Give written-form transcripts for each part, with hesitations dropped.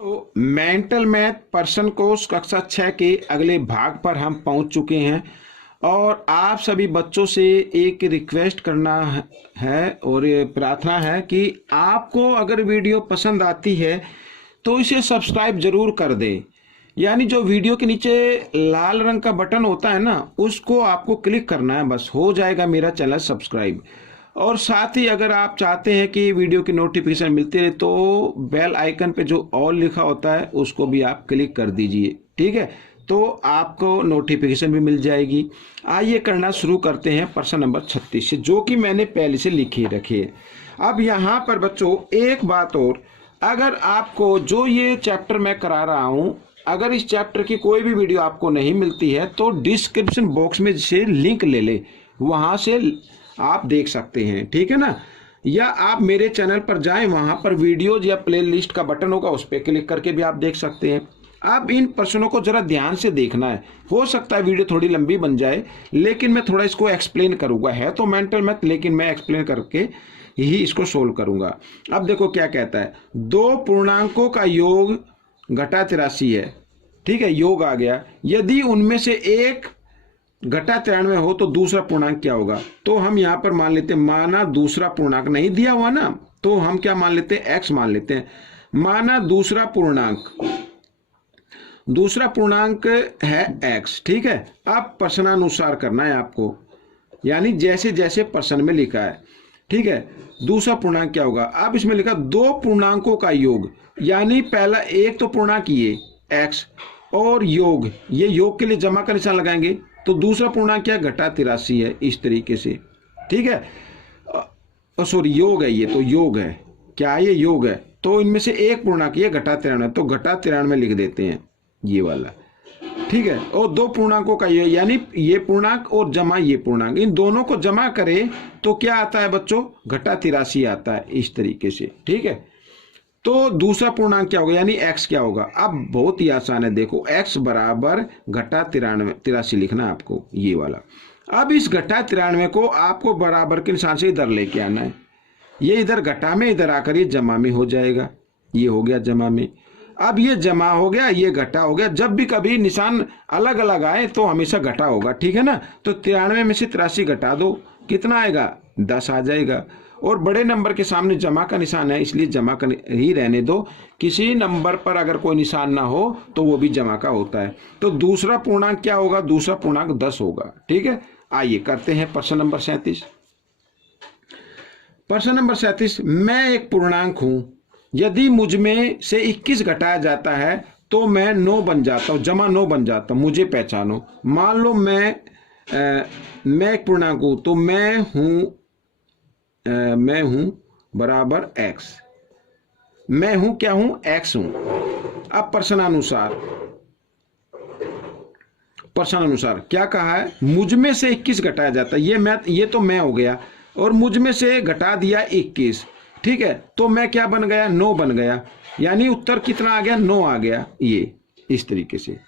तो mental math person course कक्षा 6 के अगले भाग पर हम पहुंच चुके हैं और आप सभी बच्चों से एक रिक्वेस्ट करना है और ये प्रार्थना है कि आपको अगर वीडियो पसंद आती है तो इसे सब्सक्राइब जरूर कर दें। यानी जो वीडियो के नीचे लाल रंग का बटन होता है ना, उसको आपको क्लिक करना है, बस हो जाएगा मेरा चैनल सब्सक्राइब। और साथ ही अगर आप चाहते हैं कि वीडियो की नोटिफिकेशन मिलती रहे तो बेल आइकन पे जो ऑल लिखा होता है उसको भी आप क्लिक कर दीजिए, ठीक है, तो आपको नोटिफिकेशन भी मिल जाएगी। आइए करना शुरू करते हैं प्रश्न नंबर 36 से, जो कि मैंने पहले से लिखी रखी है। अब यहाँ पर बच्चों एक बात और, अगर आपको जो ये चैप्टर मैं करा रहा हूँ, अगर इस चैप्टर की कोई भी वीडियो आपको नहीं मिलती है तो डिस्क्रिप्शन बॉक्स में से लिंक ले ले, वहाँ से आप देख सकते हैं, ठीक है ना। या आप मेरे चैनल पर जाएं, वहां पर वीडियोज या प्लेलिस्ट का बटन होगा, उस पर क्लिक करके भी आप देख सकते हैं। अब इन प्रश्नों को जरा ध्यान से देखना है। हो सकता है वीडियो थोड़ी लंबी बन जाए, लेकिन मैं थोड़ा इसको एक्सप्लेन करूंगा। है तो मेंटल मैथ, लेकिन मैं एक्सप्लेन करके ही इसको सोल्व करूंगा। अब देखो क्या कहता है, दो पूर्णांकों का योग घटा 83 है, ठीक है, योग आ गया। यदि उनमें से एक घटा 93 हो तो दूसरा पूर्णांक क्या होगा। तो हम यहां पर मान लेते हैं, माना दूसरा पूर्णांक नहीं दिया हुआ ना, तो हम क्या मान लेते हैं, x मान लेते हैं। माना दूसरा पूर्णांक है x, ठीक है। अब प्रश्नानुसार करना है आपको, यानी जैसे जैसे प्रश्न में लिखा है, ठीक है। दूसरा पूर्णांक क्या होगा, अब इसमें लिखा दो पूर्णांकों का योग, यानी पहला एक तो पूर्णांक ये x और योग, ये योग के लिए जमा का निशान लगाएंगे, तो दूसरा पूर्णांक क्या घटा 83 है, इस तरीके से, ठीक है। सॉरी, योग है, ये तो योग है, क्या ये योग है। तो इनमें से एक पूर्णांक ये घटा 93, तो घटा 93 लिख देते हैं, ये वाला, ठीक है। और दो पूर्णांकों का ये, यानी ये पूर्णांक और जमा ये पूर्णांक, इन दोनों को जमा करें तो क्या आता है बच्चों, घटा 83 आता है, इस तरीके से, ठीक है। तो दूसरा पूर्णांक क्या होगा, यानी x क्या होगा। अब बहुत ही आसान है, देखो x बराबर घटा 83 लिखना है आपको, ये वाला। अब इस घटा 93 को आपको बराबर के निशान से इधर लेके आना है। ये इधर घटा में, इधर आकर ये जमा में हो जाएगा, ये हो गया जमा में। अब ये जमा हो गया, ये घटा हो गया। जब भी कभी निशान अलग अलग आए तो हमेशा घटा होगा, ठीक है ना। तो 93 में से 83 घटा दो, कितना आएगा, 10 आ जाएगा। और बड़े नंबर के सामने जमा का निशान है, इसलिए जमा का ही रहने दो। किसी नंबर पर अगर कोई निशान ना हो तो वो भी जमा का होता है। तो दूसरा पूर्णांक क्या होगा, दूसरा पूर्णांक 10 होगा, ठीक है। आइए करते हैं प्रश्न नंबर 37। प्रश्न नंबर 37, मैं एक पूर्णांक हूं, यदि मुझ में से 21 घटाया जाता है तो मैं 9 बन जाता हूं, जमा 9 बन जाता हूं, मुझे पहचानो। मान लो मैं एक पूर्णांक हूं, तो मैं हूं बराबर x, मैं हूं क्या हूं, x हूं। अब प्रश्नानुसार क्या कहा है, मुझ में से 21 घटाया जाता है, ये तो मैं हो गया, और मुझ में से घटा दिया 21, ठीक है। तो मैं क्या बन गया, 9 बन गया, यानी उत्तर कितना आ गया, 9 आ गया, ये इस तरीके से।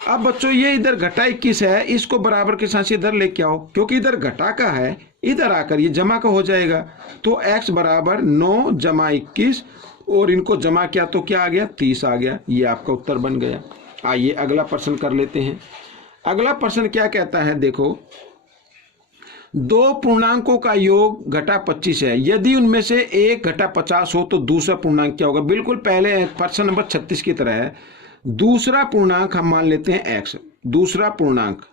अब बच्चों ये इधर घटा 21 है, इसको बराबर के साथ से इधर लेके आओ, क्योंकि इधर घटा का है, इधर आकर ये जमा का हो जाएगा। तो x बराबर 9 जमा 21, और इनको जमा किया तो क्या आ गया, 30 आ गया, ये आपका उत्तर बन गया। आइए अगला प्रश्न कर लेते हैं। अगला प्रश्न क्या कहता है, देखो, दो पूर्णांकों का योग घटा 25 है, यदि उनमें से एक घटा 50 हो तो दूसरा पूर्णांक क्या होगा। बिल्कुल पहले प्रश्न नंबर 36 की तरह है। दूसरा पूर्णांक हम मान लेते हैं x, दूसरा पूर्णांक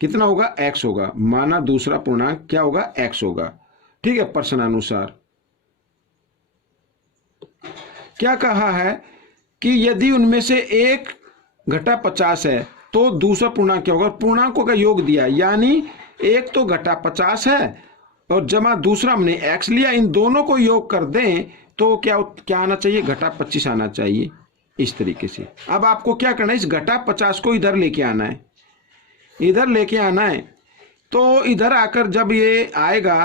कितना होगा, x होगा। माना दूसरा पूर्णांक क्या होगा, x होगा, ठीक है। प्रश्नानुसार क्या कहा है कि यदि उनमें से एक घटा 50 है तो दूसरा पूर्णांक क्या होगा। पूर्णांकों का योग दिया, यानी एक तो घटा 50 है और जमा दूसरा हमने x लिया, इन दोनों को योग कर दें तो क्या आना चाहिए, घटा 25 आना चाहिए, इस तरीके से। अब आपको क्या करना है, इस घटा 50 को इधर लेके आना है, इधर लेके आना है। तो इधर आकर जब ये आएगा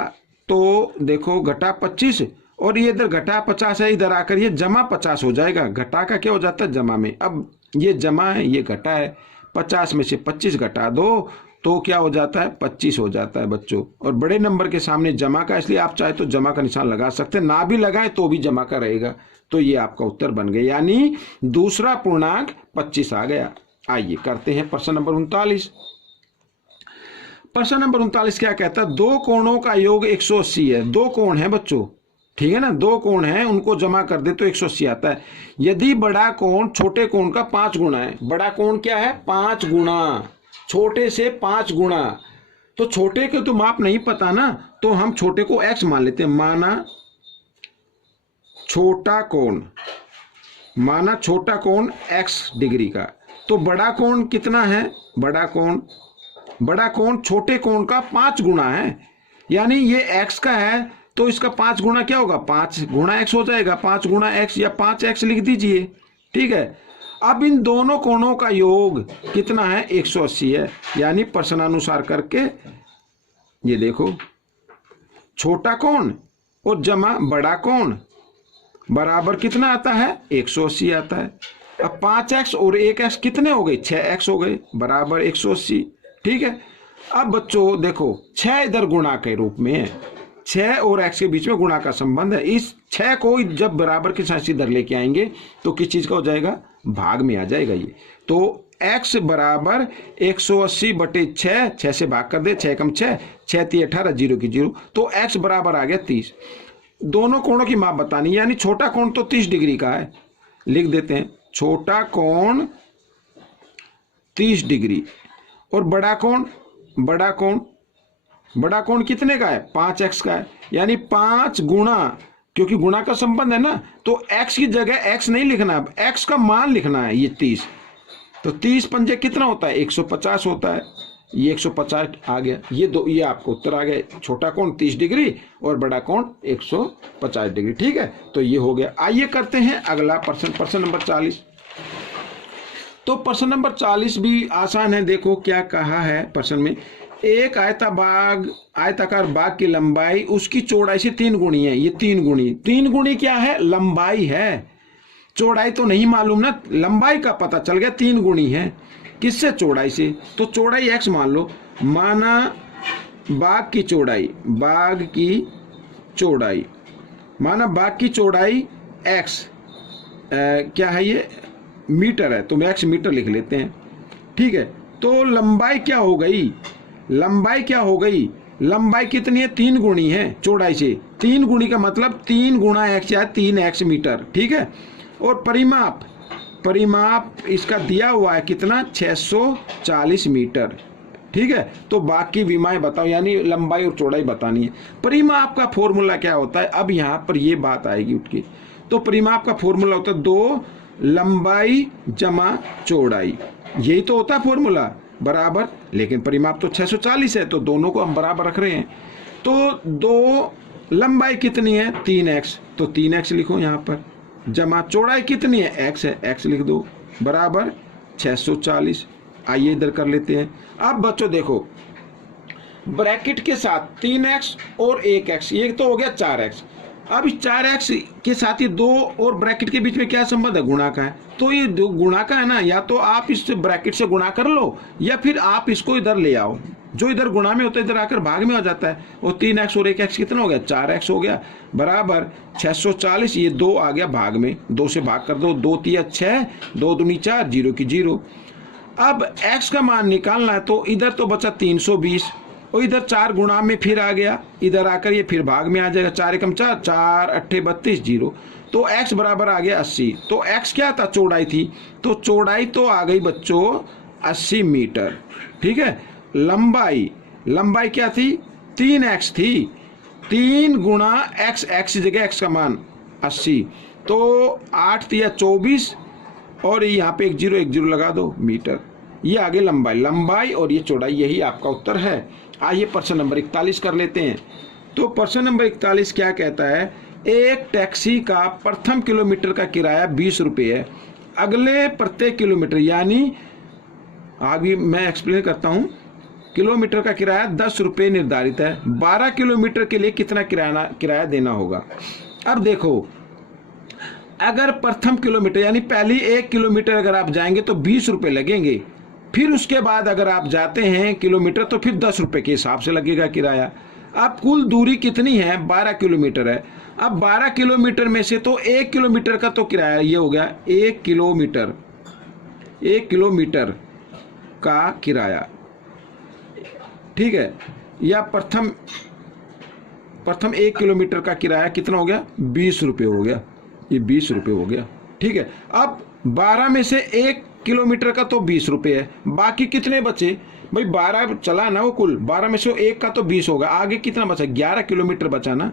तो देखो घटा 25, और ये इधर घटा 50 है, इधर आकर ये जमा 50 हो जाएगा। घटा का क्या हो जाता है, जमा में। अब ये जमा है, ये घटा है, 50 में से 25 घटा दो तो क्या हो जाता है 25 हो जाता है बच्चों। और बड़े नंबर के सामने जमा का, इसलिए आप चाहे तो जमा का निशान लगा सकते हैं, ना भी लगाएं तो भी जमा का रहेगा। तो ये आपका उत्तर बन गया, यानी दूसरा पूर्णांक 25 आ गया। आइए करते हैं प्रश्न नंबर 39। प्रश्न नंबर 39 क्या कहता है, दो कोणों का योग 180 है। दो कोण है बच्चों, ठीक है ना, दो कोण हैं, उनको जमा कर दे तो 180 आता है। यदि बड़ा कोण छोटे कोण का 5 गुना है, बड़ा कोण क्या है 5 गुना, छोटे से 5 गुना, तो छोटे के तो माप नहीं पता ना, तो हम छोटे को x मान लेते हैं। माना छोटा कोण x डिग्री का, तो बड़ा कोण कितना है, बड़ा कोण छोटे कोण का 5 गुना है, यानी ये x का है तो इसका 5 गुना क्या होगा, 5 गुना x हो जाएगा, 5 गुना x या 5x लिख दीजिए, ठीक है। अब इन दोनों कोणों का योग कितना है 180 है, यानी प्रश्नानुसार करके ये देखो, छोटा कोण और जमा बड़ा कोण बराबर कितना आता है 180 आता है। अब 5x और 1x कितने हो गए, 6x हो गए, बराबर 180, ठीक है। अब बच्चों देखो 6 इधर गुणा के रूप में है, 6 और x के बीच में गुणा का संबंध है। इस 6 को जब बराबर के साथ इधर लेके आएंगे तो किस चीज का हो जाएगा, भाग में आ जाएगा ये। तो x बराबर 180 बटे 6, 6 से भाग कर दे, 6 कम 6, 6 3 18, 0 की 0, तो x बराबर आ गया 30। दोनों कोणों की माप बतानी, यानी छोटा कोण तो 30 डिग्री का है, लिख देते हैं छोटा कोण 30 डिग्री, और बड़ा कोण कितने का है 5x का है, यानी 5 गुना, क्योंकि गुणा का संबंध है ना, तो x की जगह x नहीं लिखना है, x का मान लिखना है, ये 30, तो 30 पंजे कितना होता है 150 होता है, ये 150 आ गया। ये आपको उत्तर आ गया, छोटा कोण 30 डिग्री और बड़ा कोण 150 डिग्री, ठीक है। तो ये हो गया। आइए करते हैं अगला प्रश्न नंबर 40। तो प्रश्न नंबर 40 भी आसान है, देखो क्या कहा है प्रश्न में, एक आयताकार बाग की लंबाई उसकी चौड़ाई से 3 गुणी है। ये 3 गुणी क्या है, लंबाई है, चौड़ाई तो नहीं मालूम ना, लंबाई का पता चल गया 3 गुणी है, किससे, चौड़ाई से। तो चौड़ाई x मान लो, माना बाग की चौड़ाई x क्या है, ये मीटर है, तो मैं x मीटर लिख लेते हैं, ठीक है। तो लंबाई क्या हो गई, लंबाई कितनी है 3 गुणी है चौड़ाई से, 3 गुणी का मतलब 3 गुणा x या 3x मीटर, ठीक है। और परिमाप इसका दिया हुआ है कितना 640 मीटर, ठीक है। तो बाकी विमाएं बताओ, यानी लंबाई और चौड़ाई बतानी है। परिमाप का फॉर्मूला क्या होता है, अब यहाँ पर ये बात आएगी उठ के। तो परिमाप का फॉर्मूला होता है 2 लंबाई जमा चौड़ाई, यही तो होता है फॉर्मूला, बराबर। लेकिन परिमाप तो 640 है, तो दोनों को हम बराबर रख रहे हैं। तो 2 लंबाई कितनी है 3x, तो 3x लिखो यहाँ पर, जमा चौड़ाई कितनी है x है, x लिख दो, बराबर 640। आइए इधर कर लेते हैं। अब बच्चों देखो, ब्रैकेट के साथ 3x और 1x, ये तो हो गया 4x। अब इस 4x के साथ ही 2 और ब्रैकेट के बीच में क्या संबंध है, गुणा का है, तो ये गुणा का है ना, या तो आप इस ब्रैकेट से गुणा कर लो या फिर आप इसको इधर ले आओ, जो इधर गुणा में होता है इधर आकर भाग में आ जाता है। और 3x और 1x कितना हो गया 4x हो गया, बराबर 640, ये 2 आ गया भाग में, 2 से भाग कर दो, 2 3 6, 2 दूनी 4, 0 की 0। अब x का मान निकालना है, तो इधर तो बचा 320 और इधर 4 गुणा में फिर आ गया, इधर आकर ये फिर भाग में आ जाएगा, 4 एकम 4, 4 8 32, 0। तो x बराबर आ गया 80। तो x क्या था, चौड़ाई थी, तो चौड़ाई तो आ गई बच्चों 80 मीटर, ठीक है। लंबाई क्या थी 3x थी, 3 गुणा x जगह x का मान 80, तो 8 3 24 और यहाँ पे 1 0 लगा दो मीटर, ये आगे लंबाई और ये चौड़ाई, यही आपका उत्तर है। आइए प्रश्न नंबर 41 कर लेते हैं। तो प्रश्न नंबर 41 क्या कहता है, एक टैक्सी का प्रथम किलोमीटर का किराया 20 रुपये है, अगले प्रत्येक किलोमीटर, यानी आगे मैं एक्सप्लेन करता हूँ, किलोमीटर का किराया 10 रुपये निर्धारित है, 12 किलोमीटर के लिए कितना किराया देना होगा। अब देखो, अगर प्रथम किलोमीटर यानी पहली 1 किलोमीटर अगर आप जाएंगे तो 20 रुपये लगेंगे, फिर उसके बाद अगर आप जाते हैं किलोमीटर तो फिर 10 रुपये के हिसाब से लगेगा किराया। अब कुल दूरी कितनी है, 12 किलोमीटर है। अब 12 किलोमीटर में से तो 1 किलोमीटर का तो किराया ये हो गया, 1 किलोमीटर का किराया, ठीक है। या प्रथम 1 किलोमीटर का किराया कितना हो गया, 20 रुपये हो गया, ये 20 रुपये हो गया, ठीक है। अब 12 में से 1 किलोमीटर का तो 20 रुपये है, बाकी कितने बचे भाई, 12 चला ना वो, कुल 12 में से 1 का तो 20 होगा, आगे कितना बचा, 11 किलोमीटर बचा ना।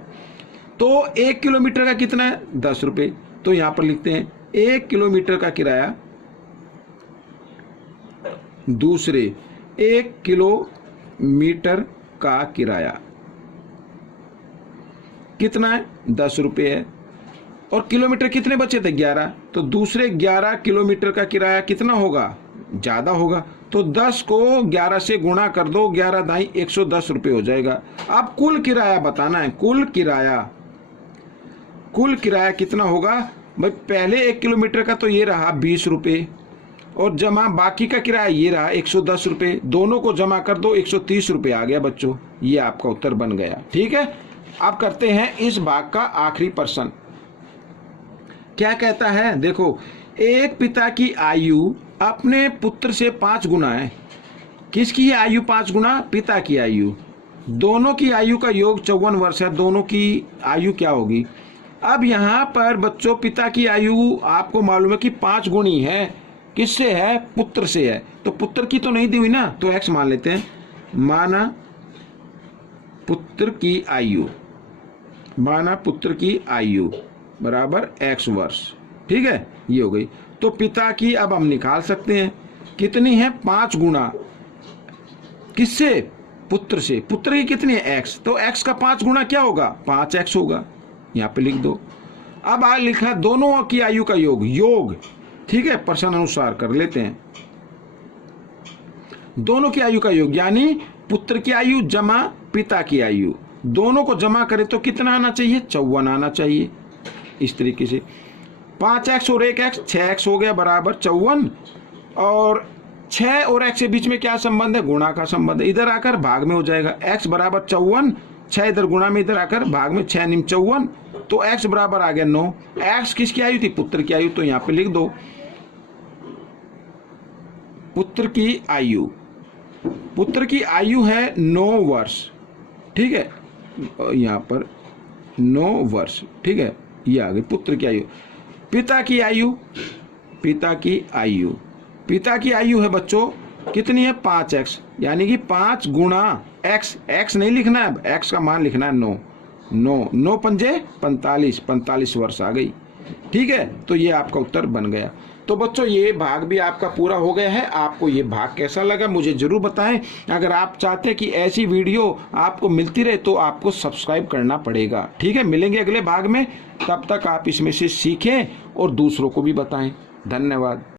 तो 1 किलोमीटर का कितना है, 10 रुपये। तो यहां पर लिखते हैं 1 किलोमीटर का किराया, दूसरे 1 किलोमीटर का किराया कितना है, 10 रुपये है। और किलोमीटर कितने बचे थे, 11। तो दूसरे 11 किलोमीटर का किराया कितना होगा, ज्यादा होगा। तो 10 को 11 से गुणा कर दो, 11 दाई 110 रुपये हो जाएगा। अब कुल किराया बताना है, कुल किराया कितना होगा भाई, पहले 1 किलोमीटर का तो ये रहा 20 रुपये, और जमा बाकी का किराया ये रहा 110 रुपये, दोनों को जमा कर दो 130 रुपये आ गया बच्चों, ये आपका उत्तर बन गया, ठीक है। अब करते हैं इस भाग का आखिरी प्रश्न। क्या कहता है, देखो, एक पिता की आयु अपने पुत्र से 5 गुना है। किसकी आयु 5 गुना, पिता की आयु। दोनों की आयु का योग 54 वर्ष है, दोनों की आयु क्या होगी। अब यहाँ पर बच्चों पिता की आयु आपको मालूम है कि 5 गुनी है, किससे है, पुत्र से है। तो पुत्र की तो नहीं दी हुई ना, तो x मान लेते हैं, माना पुत्र की आयु बराबर x वर्ष, ठीक है, ये हो गई। तो पिता की अब हम निकाल सकते हैं, कितनी है, 5 गुना, किससे, पुत्र से। पुत्र की कितनी है, x, तो x का 5 गुना क्या होगा, 5x होगा, यहाँ पे लिख दो। अब आ लिखा दोनों की आयु का योग, ठीक है, प्रश्न अनुसार कर लेते हैं। दोनों की आयु का योग यानी पुत्र की आयु जमा पिता की आयु, दोनों को जमा करें तो कितना आना चाहिए, 54 आना चाहिए। इस तरीके से 5x और 1x 6x हो गया बराबर 54, और 6 और x के बीच में क्या संबंध है, गुणा का संबंध है, इधर आकर भाग में हो जाएगा, x बराबर 54, 6 इधर गुणा में, इधर आकर भाग में, 6 निम 54, तो x बराबर आ गया 9। x किसकी आयु थी, पुत्र की आयु, तो यहां पे लिख दो पुत्र की आयु है 9 वर्ष, ठीक है, यहां पर 9 वर्ष, ठीक है, ये आ गई पुत्र की आयु। पिता की आयु है बच्चों कितनी है, 5x, यानी कि 5 गुणा x नहीं लिखना है, अब x का मान लिखना है 9 पंजे 45 वर्ष आ गई, ठीक है। तो ये आपका उत्तर बन गया। तो बच्चों ये भाग भी आपका पूरा हो गया है। आपको ये भाग कैसा लगा मुझे जरूर बताएं। अगर आप चाहते हैं कि ऐसी वीडियो आपको मिलती रहे तो आपको सब्सक्राइब करना पड़ेगा, ठीक है। मिलेंगे अगले भाग में, तब तक आप इसमें से सीखें और दूसरों को भी बताएं। धन्यवाद।